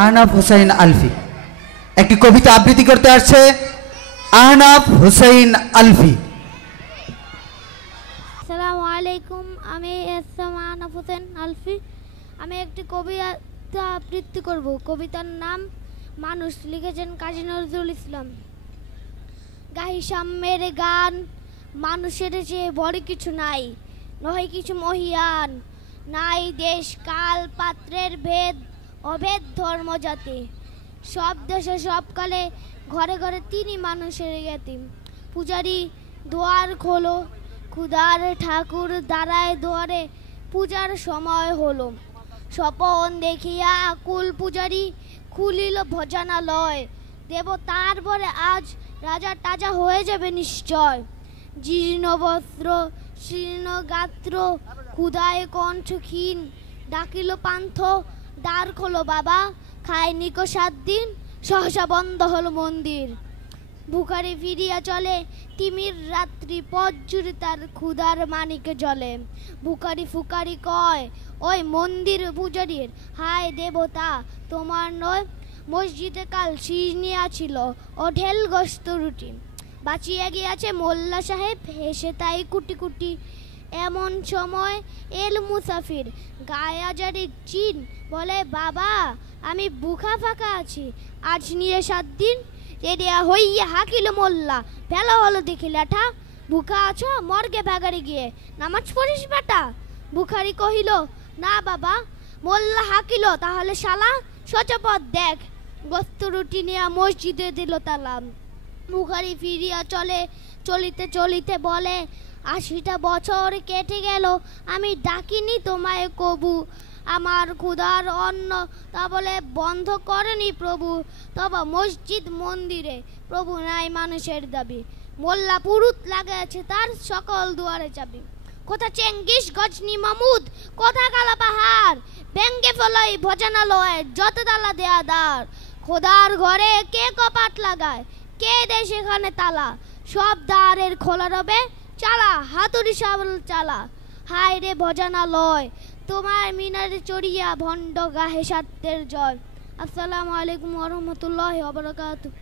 আহনাফ হুসাইন আলফি একটি কবিতা আবৃত্তি করতে আসছে আহনাফ হুসাইন আলফি। আসসালামু আলাইকুম, আমি আহনাফ হুসাইন আলফি। আমি একটি কবিতা আবৃত্তি করব। কবিতার নাম মানুষ, লিখেছেন কাজী নজরুল ইসলাম। গাহি সাম্যের গান, মানুষের চেয়ে বড় কিছু নাই, নয় কিছু মহিয়ান, নাই দেশ কাল পাত্রের ভেদ, অভেদ ধর্ম জাতি, সব দেশে সব কালে ঘরে ঘরে তিনি মানুষের জ্ঞাতি। পূজারি দুয়ার খোলো, ক্ষুধার ঠাকুর দাঁড়ায় দুয়ারে, পূজার সময় হলো। স্বপন দেখিয়া কুল পূজারি খুলিল ভজনালয়, দেবতার বরে আজ রাজা টাজা হয়ে যাবে নিশ্চয়। জীর্ণ বস্ত্র শীর্ণ গাত্র, ক্ষুধায় কণ্ঠ ক্ষীণ, ডাকিল পান্থ দ্বার খোলো বাবা, খায়নি কো 7 দিন, সহসা বন্ধ হলো মন্দির। বুখারি ফিরিয়া চলে, তিমির রাত্রি পথ জুড়ে তার ক্ষুধার মানিকে জলে। বুখারি ফুকারি কয়, ওই মন্দির পূজারীর, হায় দেবতা তোমার নয়, মসজিদে কাল সিজনিয়া ছিল ও ঢেল গোস্ত রুটি, বাঁচিয়া গিয়াছে মোল্লা সাহেব হেসে তাই কুটি কুটি। এমন সময় এল মুসাফির, গায়ে আজারি চিন, বলে বাবা আমি বুখা ফাঁকা আছি, আজ নিয়ে 7 দিন। রেডিয়া হইয়া হাকিল মোল্লা, ভেলা হলো দেখি লেঠা, বুখা আছো মর্গে ভাগারে গিয়ে নামাজ পড়িস বেটা। বুখারি কহিল না বাবা। মোল্লা হাকিল তাহলে শালা সচপথ দেখ, গোস্ত রুটি নিয়ে মসজিদে দিল তালা। বুখারি ফিরিয়া চলে, চলিতে চলিতে বলে 80টা বছর কেটে গেল, আমি ডাকিনি তোমায় কবু, আমার ক্ষুধার অন্ন তা বলে বন্ধ করেনি প্রভু, তবে মসজিদ মন্দিরে প্রভু নাই মানুষের দাবি। মোল্লা পুরুত লাগাছে তার সকল দুয়ারে চাবি, কোথা চেঙ্গিস গজনি মামুদ, কোথা কালা পাহাড়, ব্যাঙ্গে ফলাই ভজনালয় যত তালা দেয়া দ্বার। খোদার ঘরে কে কপাট লাগায়, কে দেয় সেখানে তালা, সব দ্বারের খোলা রবে, চালা হাতুড়ি সাবল চালা। হায় রে ভজনালয়, তোমার মিনারে চড়িয়া ভণ্ড গাহে সত্যের জয়। আসসালামু আলাইকুম ওয়া রাহমাতুল্লাহি ওয়া বারাকাতুহু।